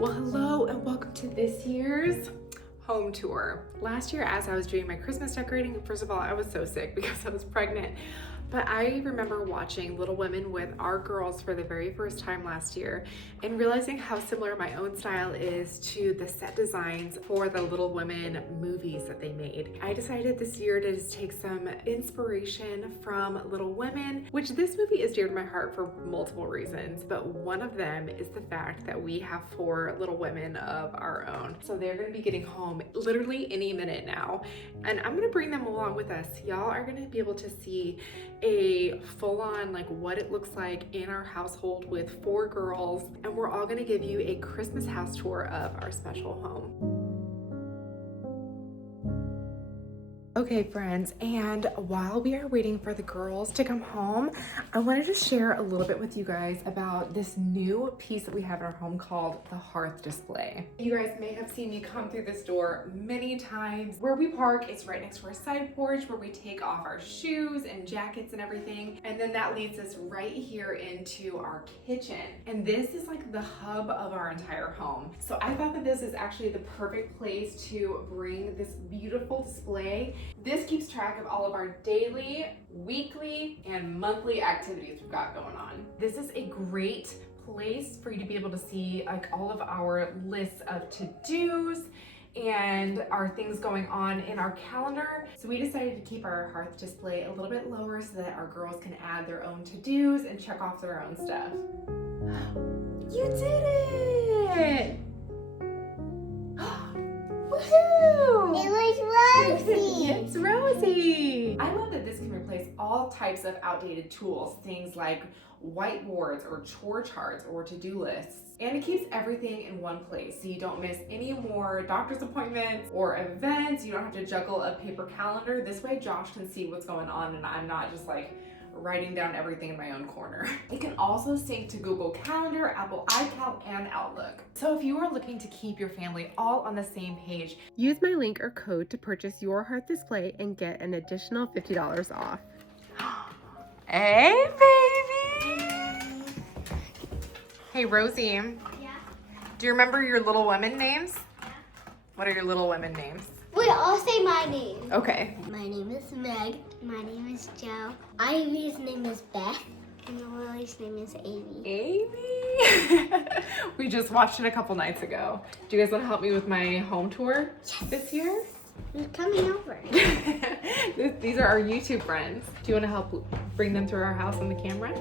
Well, hello and welcome to this year's home tour. Last year, as I was doing my Christmas decorating, first of all, I was so sick because I was pregnant. But I remember watching Little Women with our girls for the very first time last year and realizing how similar my own style is to the set designs for the Little Women movies that they made. I decided this year to just take some inspiration from Little Women, which this movie is dear to my heart for multiple reasons, but one of them is the fact that we have 4 little women of our own. So they're gonna be getting home literally any minute now, and I'm gonna bring them along with us. Y'all are gonna be able to see a full-on like what it looks like in our household with 4 girls, and we're all gonna give you a Christmas house tour of our special home. Okay friends, and while we are waiting for the girls to come home, I wanted to share a little bit with you guys about this new piece that we have in our home called the hearth display. You guys may have seen me come through this door many times. Where we park is right next to our side porch where we take off our shoes and jackets and everything, and then that leads us right here into our kitchen. And this is like the hub of our entire home. So I thought that this is actually the perfect place to bring this beautiful display. This keeps track of all of our daily, weekly, and monthly activities we've got going on. This is a great place for you to be able to see like all of our lists of to-dos and our things going on in our calendar. So we decided to keep our hearth display a little bit lower so that our girls can add their own to-dos and check off their own stuff. You did it! Woohoo! It was Rosie! It's Rosie! I love that this can replace all types of outdated tools, things like whiteboards or chore charts or to-do lists. And it keeps everything in one place so you don't miss any more doctor's appointments or events. You don't have to juggle a paper calendar. This way Josh can see what's going on and I'm not just like writing down everything in my own corner. It can also sync to Google Calendar, Apple iCal, and Outlook. So if you are looking to keep your family all on the same page, use my link or code to purchase your hearth display and get an additional $50 off. Hey, baby! Hey, Rosie. Yeah? Do you remember your Little Women names? Yeah. What are your Little Women names? Wait, I'll say my name. Okay. My name is Meg. My name is Joe. Ivy's name is Beth. And Lily's name is Amy. Amy! We just watched it a couple nights ago. Do you guys want to help me with my home tour this year? Who's coming over? These are our YouTube friends. Do you want to help bring them through our house on the camera?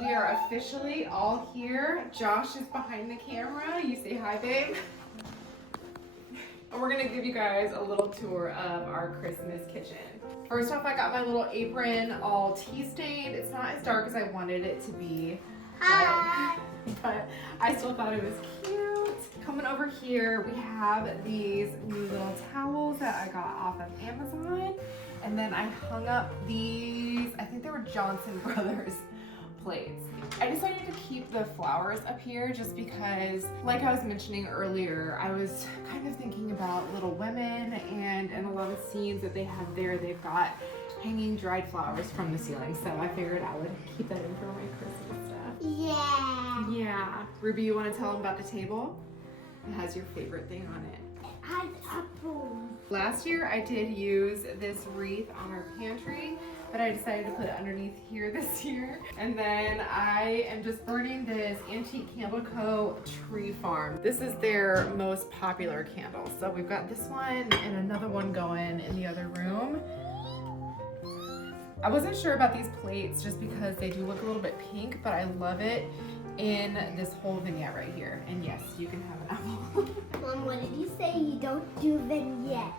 We are officially all here. Josh is behind the camera. You say hi, babe. And we're gonna give you guys a little tour of our Christmas kitchen. First off, I got my little apron all tea stained. It's not as dark as I wanted it to be. Hi! But I still thought it was cute. Coming over here, we have these new little towels that I got off of Amazon. And then I hung up these, I think they were Johnson Brothers plates. I decided to keep the flowers up here just because, like I was mentioning earlier, I was kind of thinking about Little Women, and in a lot of scenes that they have there, they've got hanging dried flowers from the ceiling, so I figured I would keep that in for my Christmas stuff. Yeah! Yeah. Ruby, you want to tell them about the table? It has your favorite thing on it. It has apple. Last year I did use this wreath on our pantry, but I decided to put it underneath here this year. And then I am just burning this Antique Candle Co. Tree Farm. This is their most popular candle. So we've got this one and another one going in the other room. I wasn't sure about these plates just because they do look a little bit pink, but I love it in this whole vignette right here. And yes, you can have an apple. Mom, what did you say? You don't do vignettes.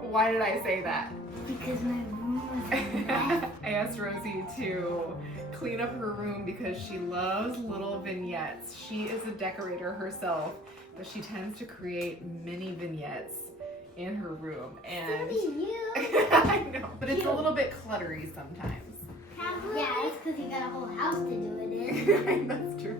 Why did I say that? Because my I asked Rosie to clean up her room because she loves little vignettes. She is a decorator herself, but she tends to create mini vignettes in her room. And I know, but it's a little bit cluttery sometimes. Yeah, it's because you got a whole house to do it in. That's true.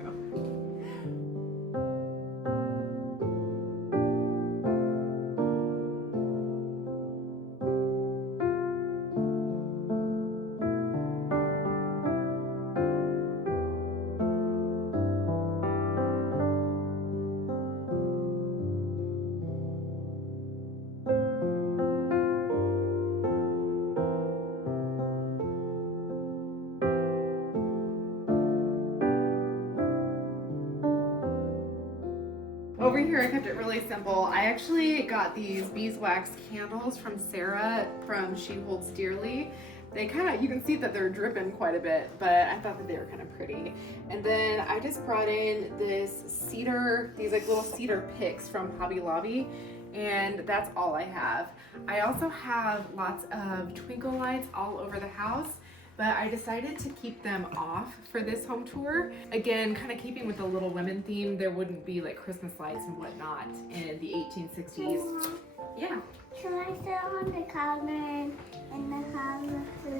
Over here I kept it really simple. I actually got these beeswax candles from Sarah from She Holds Dearly. They kind of, you can see that they're dripping quite a bit, but I thought that they were kind of pretty. And then I just brought in this cedar, these like little cedar picks from Hobby Lobby, and that's all I have. I also have lots of twinkle lights all over the house, but I decided to keep them off for this home tour. Again, kind of keeping with the Little Women theme, there wouldn't be like Christmas lights and whatnot in the 1860s. Yeah. Can I sit on the counter and the house the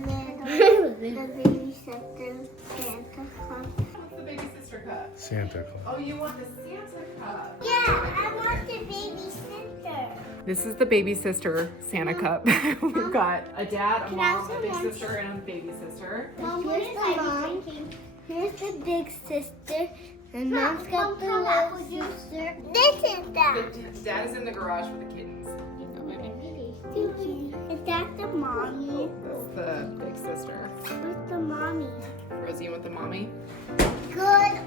baby sister Santa cup? What's the baby sister cup? Santa Claus. Oh, you want the Santa cup? Yeah, I want the baby sister. This is the baby sister Santa cup. We've got a dad, a Can I mom, have a big some lunch? sister, and a baby sister. Mom, here's the mom. Here's the big sister. And mom's got the little sister. This is that. Dad is in the garage with the kittens. Is that the mommy? That's the big sister. Where's the mommy? Rosie, you want the mommy? Good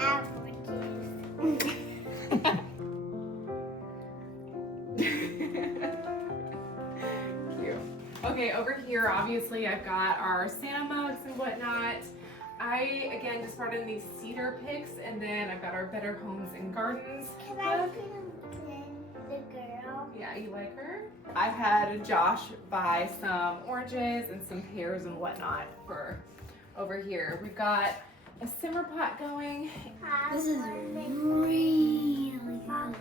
averages. Cute. Okay, over here, obviously, I've got our Santa mugs and whatnot. I, again, just brought in these cedar picks, and then I've got our Better Homes and Gardens. Can I put in the girl? Yeah, you like her? I had Josh buy some oranges and some pears and whatnot for over here. We've got a simmer pot going. This is really good.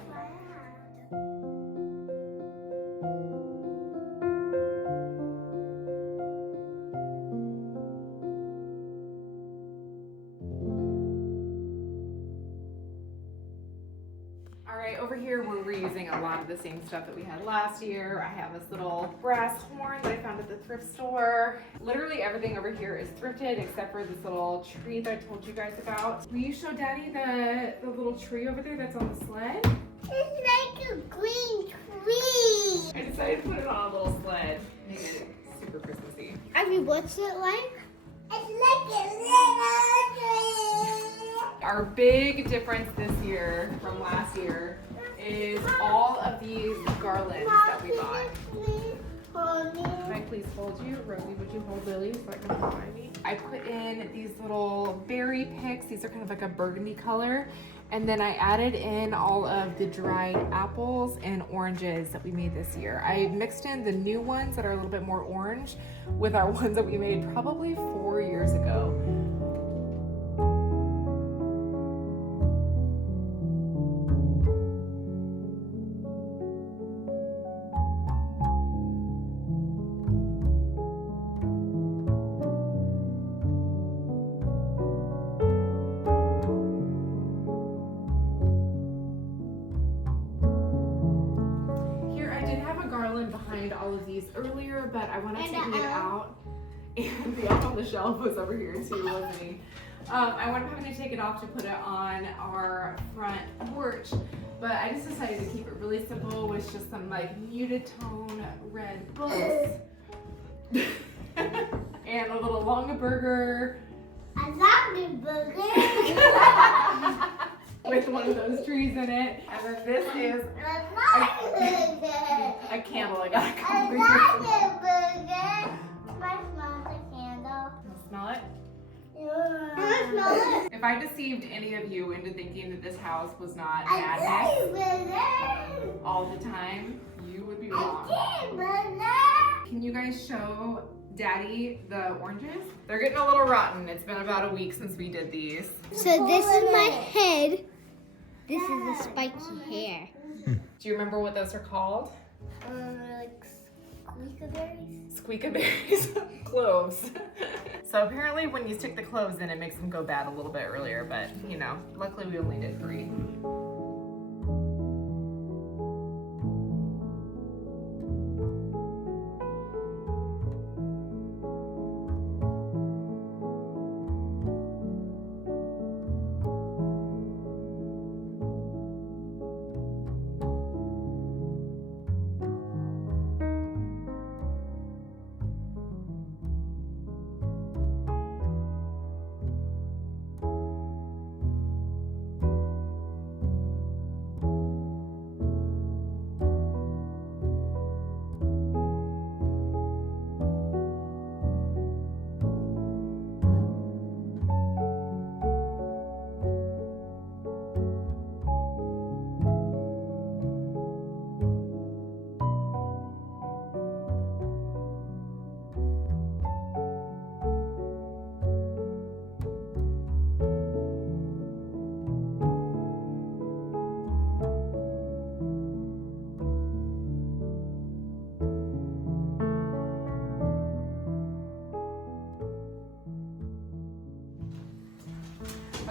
Over here we're reusing a lot of the same stuff that we had last year. I have this little brass horn that I found at the thrift store. Literally everything over here is thrifted except for this little tree that I told you guys about. Will you show Daddy the little tree over there that's on the sled? It's like a green tree. I decided to put it on a little sled, make it super Christmassy. Abby, what's it like? It's like a little tree. Our big difference this year from last year is all of these garlands that we bought. Can I please hold you? Rosie, would you hold Lily so I can hold behind me? I put in these little berry picks. These are kind of like a burgundy color. And then I added in all of the dried apples and oranges that we made this year. I mixed in the new ones that are a little bit more orange with our ones that we made probably 4 years ago. Behind all of these earlier, but I wanted to take it out, and the elf on the shelf was over here too, wasn't he? I wound up having to take it off to put it on our front porch, but I just decided to keep it really simple with just some like muted tone red books and a little Longaburger. A Longaburger. With one of those trees in it, and then this is a candle I got a couple weeks ago. I smell the candle. Smell it? Yeah. Can I smell it? If I deceived any of you into thinking that this house was not I madness all the time, you would be wrong. can't believe. Can you guys show Daddy, the oranges, they're getting a little rotten. It's been about a week since we did these. So this is my head. This is the spiky hair. Do you remember what those are called? Like squeakaberries. Squeakaberries. Cloves. So apparently when you stick the cloves in, it makes them go bad a little bit earlier, but you know, luckily we only did 3.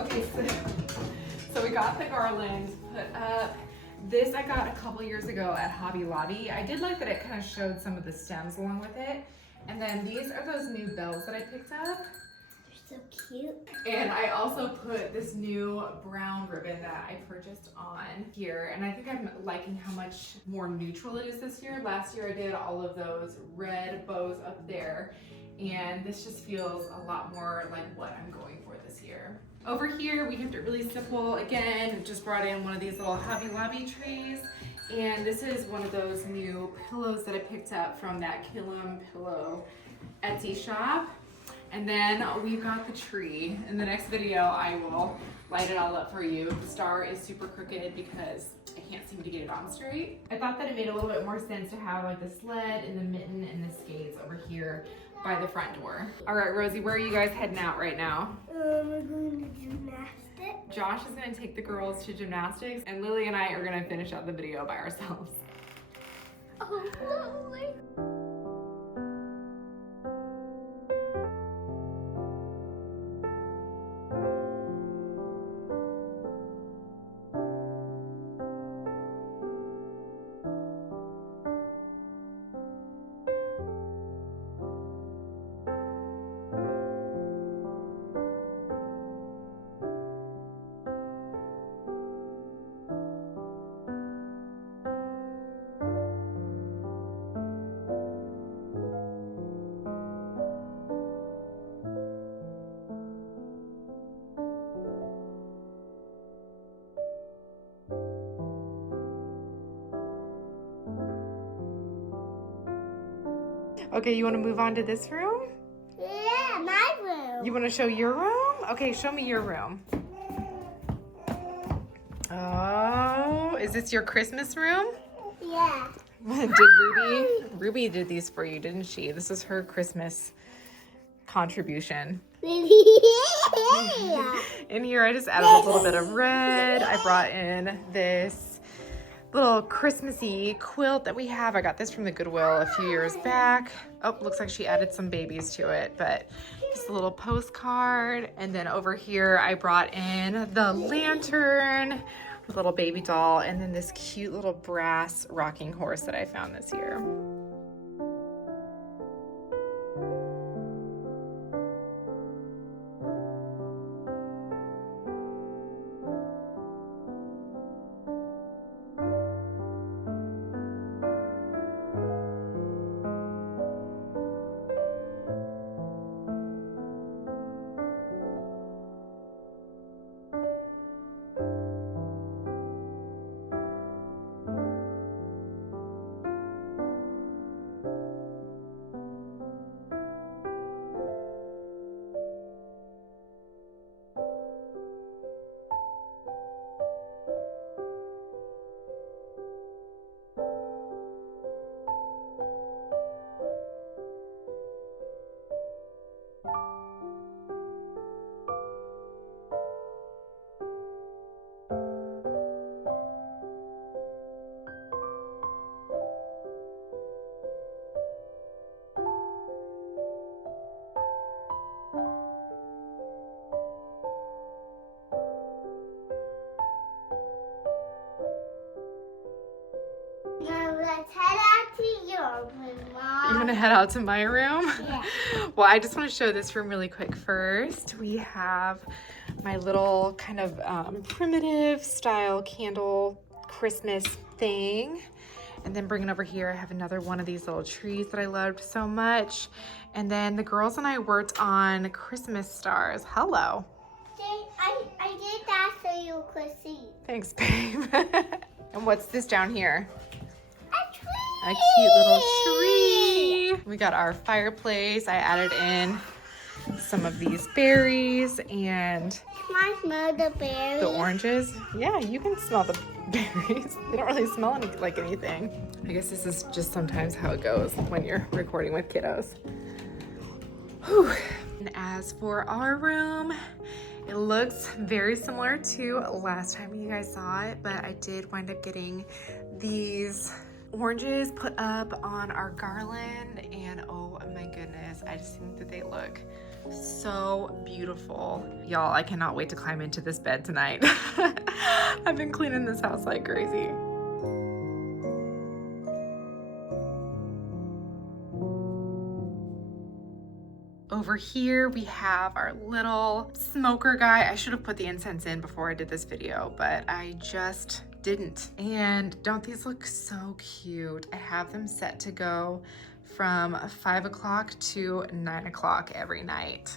Okay, so we got the garland put up. This I got a couple years ago at Hobby Lobby. I did like that it kind of showed some of the stems along with it. And then these are those new bells that I picked up. They're so cute. And I also put this new brown ribbon that I purchased on here. And I think I'm liking how much more neutral it is this year. Last year I did all of those red bows up there. And this just feels a lot more like what I'm going for this year. Over here, we kept it really simple. Again, just brought in one of these little Hobby Lobby trays. And this is one of those new pillows that I picked up from that Killam Pillow Etsy shop. And then we've got the tree. In the next video, I will light it all up for you. The star is super crooked because I can't seem to get it on straight. I thought that it made a little bit more sense to have like the sled and the mitten and the skates over here by the front door. All right, Rosie, where are you guys heading out right now? We're going to gymnastics. Josh is gonna take the girls to gymnastics, and Lily and I are gonna finish out the video by ourselves. Oh, lovely. Okay, you wanna move on to this room? Yeah, my room. You wanna show your room? Okay, show me your room. Oh, is this your Christmas room? Yeah. Did Ruby did these for you, didn't she? This is her Christmas contribution. Yeah. In here, I just added a little bit of red. I brought in this little Christmassy quilt that we have. I got this from the Goodwill a few years back. Oh, looks like she added some babies to it, but just a little postcard. And then over here, I brought in the lantern, with a little baby doll, and then this cute little brass rocking horse that I found this year. want to head out to my room? Yeah. Well, I just want to show this room really quick first. We have my little kind of primitive style candle Christmas thing. And then bringing over here, I have another one of these little trees that I loved so much. And then the girls and I worked on Christmas stars. Hello. I did that so you could see. Thanks, babe. And what's this down here? A tree. A cute little tree. We got our fireplace. I added in some of these berries and Can I smell the berries? the oranges. Yeah, you can smell the berries. They don't really smell like anything. I guess this is just sometimes how it goes when you're recording with kiddos. Whew. And as for our room, it looks very similar to last time you guys saw it, but I did wind up getting these oranges put up on our garland, and oh my goodness, I just think that they look so beautiful. Y'all, I cannot wait to climb into this bed tonight. I've been cleaning this house like crazy. Over here, we have our little smoker guy. I should have put the incense in before I did this video, but I just didn't. And don't these look so cute? I have them set to go from 5 o'clock to 9 o'clock every night.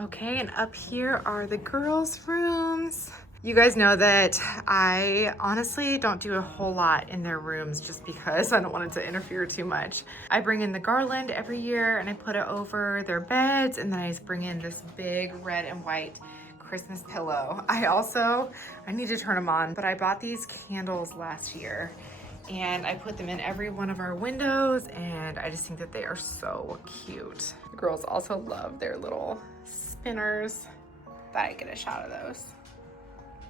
Okay, and up here are the girls' rooms. You guys know that I honestly don't do a whole lot in their rooms just because I don't want it to interfere too much. I bring in the garland every year and I put it over their beds, and then I just bring in this big red and white Christmas pillow. I need to turn them on, but I bought these candles last year and I put them in every one of our windows, and I just think that they are so cute. The girls also love their little spinners. Thought I'd get a shot of those.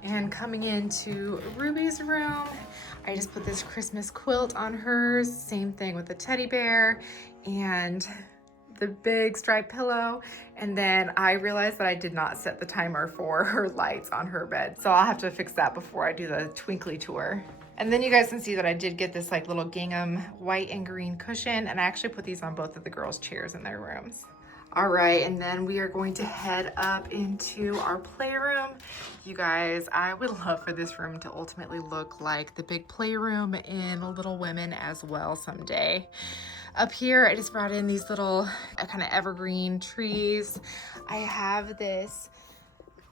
And coming into Ruby's room, I just put this Christmas quilt on hers. Same thing with the teddy bear and the big striped pillow. And then I realized that I did not set the timer for her lights on her bed. So I'll have to fix that before I do the twinkly tour. And then you guys can see that I did get this like little gingham white and green cushion, and I actually put these on both of the girls' chairs in their rooms. All right, and then we are going to head up into our playroom. You guys, I would love for this room to ultimately look like the big playroom in Little Women as well someday. Up here, I just brought in these little kind of evergreen trees. I have this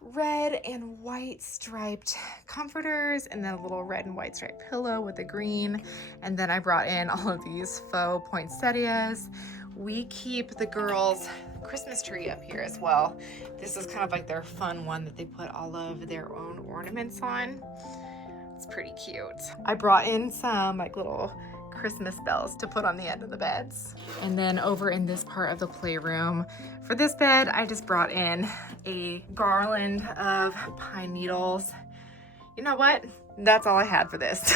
red and white striped comforters, and then a little red and white striped pillow with a green. And then I brought in all of these faux poinsettias. We keep the girls' Christmas tree up here as well. This is kind of like their fun one that they put all of their own ornaments on. It's pretty cute. I brought in some like little Christmas bells to put on the end of the beds. And then over in this part of the playroom, for this bed, I just brought in a garland of pine needles. You know what? That's all I had for this.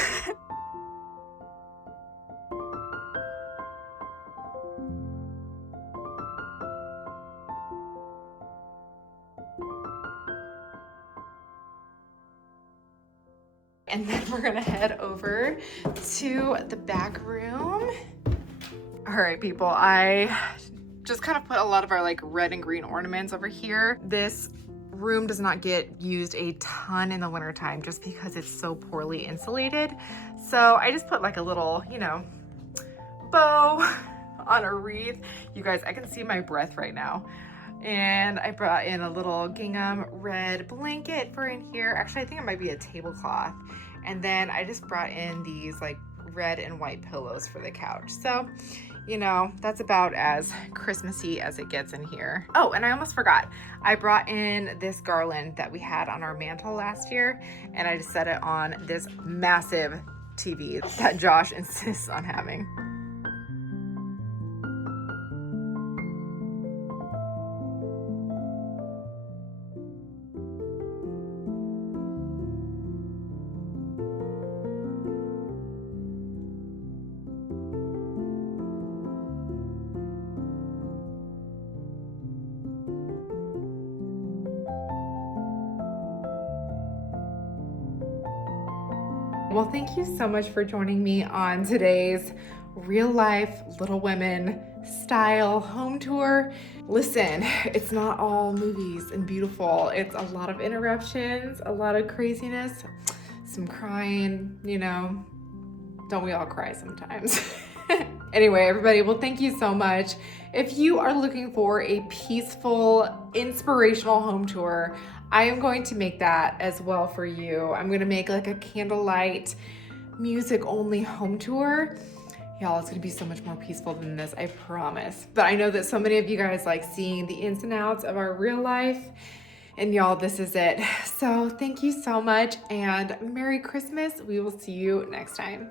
And then we're gonna head over to the back room. All right, people, I just kind of put a lot of our like red and green ornaments over here. This room does not get used a ton in the wintertime just because it's so poorly insulated. So I just put like a little, you know, bow on a wreath. You guys, I can see my breath right now. And I brought in a little gingham red blanket for in here. Actually, I think it might be a tablecloth. And then I just brought in these like red and white pillows for the couch. So, you know, that's about as Christmassy as it gets in here. Oh, and I almost forgot. I brought in this garland that we had on our mantle last year, and I just set it on this massive TV that Josh insists on having. Well, thank you so much for joining me on today's real life Little Women style home tour. Listen, it's not all movies and beautiful. It's a lot of interruptions, a lot of craziness, some crying, you know. Don't we all cry sometimes? Anyway, everybody, well, thank you so much. If you are looking for a peaceful, inspirational home tour, I am going to make that as well for you. I'm gonna make like a candlelight, music-only home tour. Y'all, it's gonna be so much more peaceful than this, I promise. But I know that so many of you guys like seeing the ins and outs of our real life, and y'all, this is it. So thank you so much, and Merry Christmas. We will see you next time.